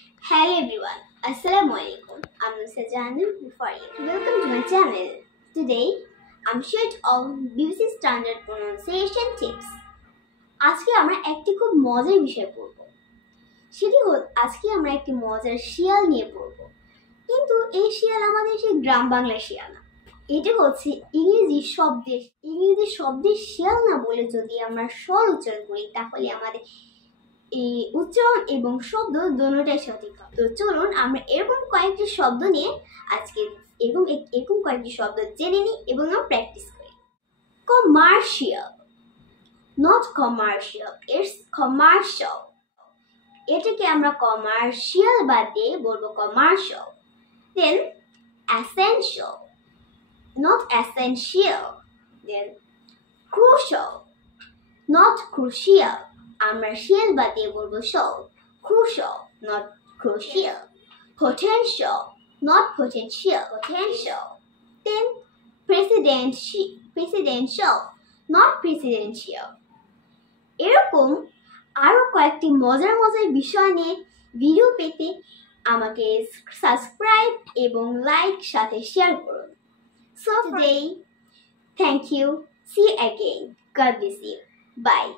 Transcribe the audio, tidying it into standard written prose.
Hello everyone, Assalamualaikum. I'm Mr. Janil for you. Welcome to my channel. Today, I'm sharing of BBC Standard Pronunciation Tips. আজকে আমরা একটি খুব মজার বিষয় পড়ব। সেটি হল আজকে আমরা একটি মজার শিয়াল নিয়ে পড়ব। কিন্তু এই শিয়াল আমাদের সেই গ্রাম বাংলার শিয়াল না। এটা হচ্ছে ইংরেজি শব্দের শিয়াল না বলে যদি আমরা স্বর উচ্চারণ করি তাহলে আমাদের এই উচ্চারণ এবং শব্দ দুটোটাই সঠিক হবে। তো চলুন আমরা এরকম কয়েকটি শব্দ নিয়ে আজকে এরকম কয়েকটি শব্দ জেনে নিই এবং আমরা প্র্যাকটিস করি। Commercial, not commercial, it's commercial. এটাকে আমরা কমার্শিয়াল বাদ দিয়ে বলবো commercial. Then essential, not essential. Then crucial, not crucial. আমরা শিয়াল বাদ দিয়ে বলবো শল। crucial, not crucial. potential, not potential. Then presidential, not presidential. এরকম আরো কয়েকটি মজার বিষয় নিয়ে ভিডিও পেতে আমাকে সাবস্ক্রাইব এবং লাইক সাথে শেয়ার করুন। So today, thank you. See you again. God bless you. Bye.